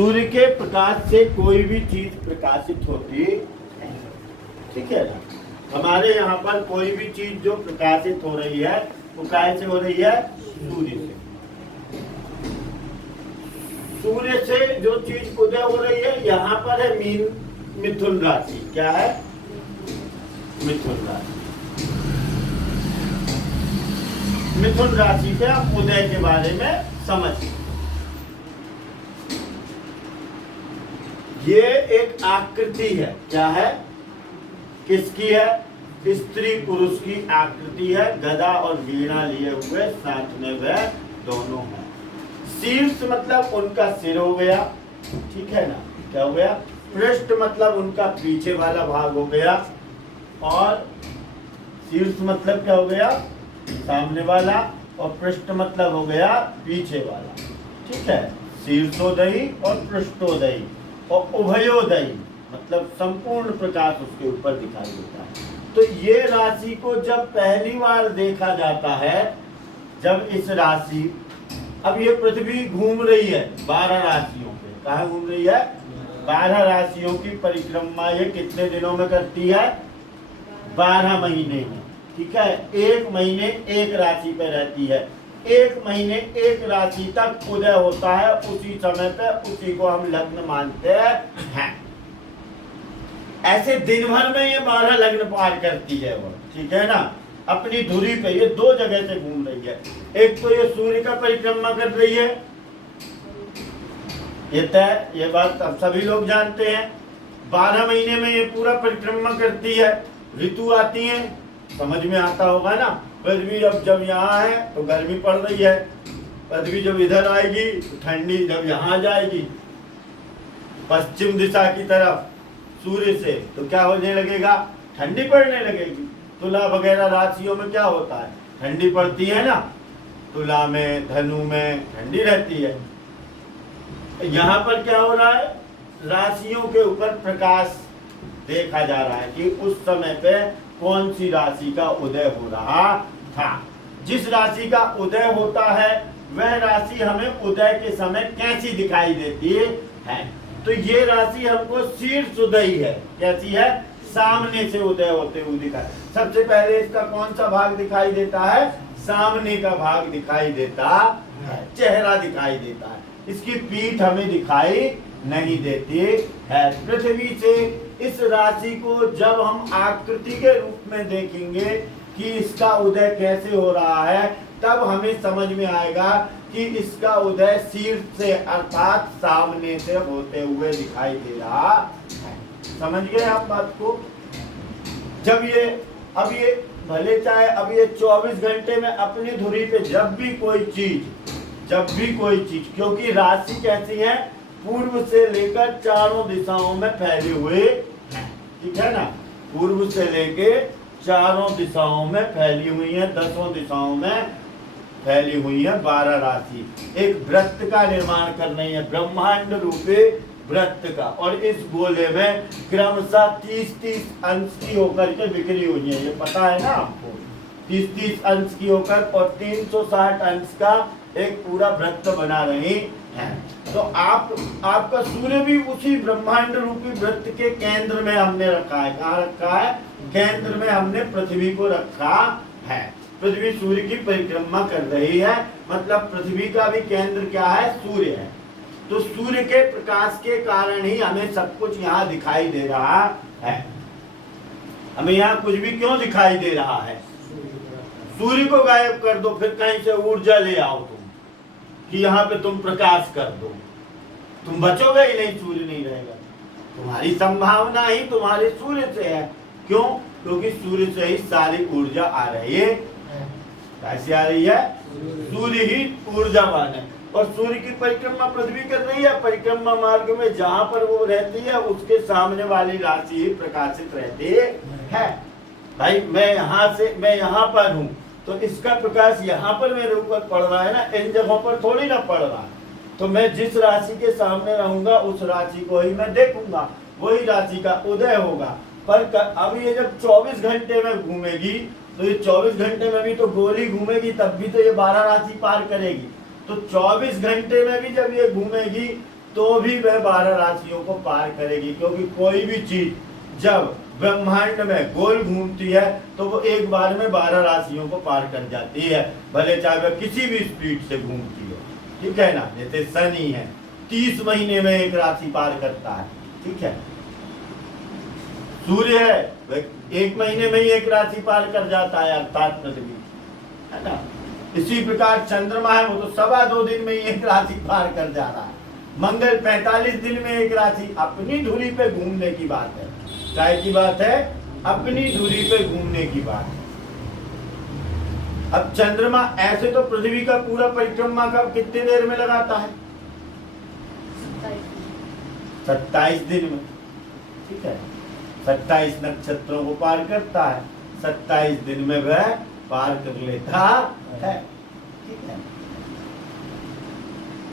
सूर्य के प्रकाश से कोई भी चीज प्रकाशित होती है, ठीक है ना। हमारे यहाँ पर कोई भी चीज जो प्रकाशित हो रही है वो काय से हो रही है? सूर्य से। सूर्य से जो चीज उदय हो रही है यहाँ पर है मीन मिथुन राशि। क्या है? मिथुन राशि। मिथुन राशि के आप उदय के बारे में समझिए। ये एक आकृति है। क्या है? किसकी है? स्त्री पुरुष की आकृति है। गदा और वीणा लिए हुए साथ में वह दोनों है। शीर्ष मतलब उनका सिर हो गया, ठीक है ना। क्या हो गया? पृष्ठ मतलब उनका पीछे वाला भाग हो गया, और शीर्ष मतलब क्या हो गया? सामने वाला, और पृष्ठ मतलब हो गया पीछे वाला, ठीक है। शीर्षोदयी और पृष्ठोदयी और उभयोदयी मतलब संपूर्ण प्रकाश उसके ऊपर दिखाई देता है। तो ये राशि को जब पहली बार देखा जाता है, जब इस राशि, अब ये पृथ्वी घूम रही है 12 राशियों पे। कहाँ घूम रही है? 12 राशियों की परिक्रमा ये कितने दिनों में करती है? 12 महीने में, ठीक है। एक महीने एक राशि पे रहती है। एक महीने एक राशि तक उदय होता है, उसी समय पे उसी को हम लग्न मानते हैं। ऐसे दिन भर में ये 12 लग्न पार करती है वो, ठीक है ना। अपनी धुरी पे ये 2 जगह से घूम रही है। एक तो ये सूर्य का परिक्रमा कर रही है, ये तय, ये बात अब सभी लोग जानते हैं। 12 महीने में ये पूरा परिक्रमा करती है। ऋतु आती है, समझ में आता होगा ना। पृथ्वी अब जब यहाँ है तो गर्मी पड़ रही है, पृथ्वी जब इधर आएगी तो ठंडी, जब यहाँ जाएगी पश्चिम दिशा की तरफ सूर्य से तो क्या होने लगेगा? ठंडी पड़ने लगेगी। तुला वगैरह राशियों में क्या होता है? ठंडी पड़ती है ना। तुला में, धनु में ठंडी रहती है। यहाँ पर क्या हो रहा है? राशियों के ऊपर प्रकाश देखा जा रहा है कि उस समय पे कौन सी राशि का उदय हो रहा था। जिस राशि का उदय होता है वह राशि हमें उदय के समय कैसी दिखाई देती है? तो ये राशि हमको शीर्ष उदयी है। कैसी है? सामने से उदय होते हुए दिखाई। सबसे पहले इसका कौन सा भाग दिखाई देता है? सामने का भाग दिखाई देता है, चेहरा दिखाई देता है। इसकी पीठ हमें दिखाई नहीं देती है। पृथ्वी से इस राशि को जब हम आकृति के रूप में देखेंगे कि इसका उदय कैसे हो रहा है, तब हमें समझ में आएगा कि इसका उदय शीर्ष से अर्थात सामने से होते हुए दिखाई दे रहा है। समझ गए आप बात को? जब ये अब ये भले चाहे अब ये 24 घंटे में अपनी धुरी पे जब भी कोई चीज, क्योंकि राशि कैसी है? पूर्व से लेकर चारों दिशाओं में फैले हुए, ठीक है ना। पूर्व से लेके चारों दिशाओं में फैली हुई है, 10 दिशाओं में फैली हुई है 12 राशि। एक वृत्त का निर्माण कर रही है, ब्रह्मांड रूपी वृत्त का। और इस गोले में क्रमशः 30-30 अंश की होकर के बिखरी हुई है। ये पता है ना आपको? 30-30 अंश की होकर और 360 अंश का एक पूरा वृत्त बना रही है। तो आपका सूर्य भी उसी ब्रह्मांड रूपी वृत्त के केंद्र में हमने रखा है। कहाँ रखा है? केंद्र में हमने पृथ्वी को रखा है। पृथ्वी सूर्य की परिक्रमा कर रही है, मतलब पृथ्वी का भी केंद्र क्या है? सूर्य है। तो सूर्य के प्रकाश के कारण ही हमें सब कुछ यहाँ दिखाई दे रहा है। हमें यहाँ कुछ भी क्यों दिखाई दे रहा है? सूर्य को गायब कर दो, फिर कहीं से ऊर्जा ले आओ तुम कि यहाँ पे तुम प्रकाश कर दो, तुम बचोगे ही नहीं, सूर्य नहीं रहेगा। तुम्हारी संभावना ही तुम्हारे सूर्य से है। क्यों? क्योंकि सूर्य से ही सारी ऊर्जा आ रही है। कैसे आ रही है? सूर्य ही ऊर्जावान है। और सूर्य की परिक्रमा पृथ्वी कर रही है। परिक्रमा मार्ग में जहाँ पर वो रहती है उसके सामने वाली राशि ही प्रकाशित रहती है। भाई मैं यहाँ पर हूँ तो इसका प्रकाश यहाँ पर मेरे ऊपर पड़ रहा है ना, इन जगहों पर थोड़ी ना पड़ रहा है। तो मैं जिस राशि के सामने रहूंगा उस राशि को ही मैं देखूंगा, वही राशि का उदय होगा। पर अब ये जब 24 घंटे में घूमेगी तो ये 24 घंटे में भी तो गोली घूमेगी, तब भी तो ये 12 राशि पार करेगी। तो 24 घंटे में भी जब ये घूमेगी तो भी वह 12 राशियों को पार करेगी, क्योंकि कोई भी चीज जब ब्रह्मांड में गोल घूमती है तो वो एक बार में 12 राशियों को पार कर जाती है, भले चाहे वह किसी भी स्पीड से घूमती हो। ठीक है ना, जैसे शनि है 30 महीने में एक राशि पार करता है। ठीक है, सूर्य है वह 1 महीने में ही एक राशि पार कर जाता है, अर्थात पृथ्वी, है ना। इसी प्रकार चंद्रमा है, वो तो 2.25 दिन में ही एक राशि पार कर जा रहा है। मंगल 45 दिन में एक राशि, अपनी धुरी पे घूमने की बात है, काय की बात है, अपनी धुरी पे घूमने की बात है। अब चंद्रमा ऐसे तो पृथ्वी का पूरा परिक्रमा का कितने देर में लगाता है, 27 दिन में। ठीक है, 27 नक्षत्रों को पार करता है, 27 दिन में वह पार कर लेता है। ठीक है।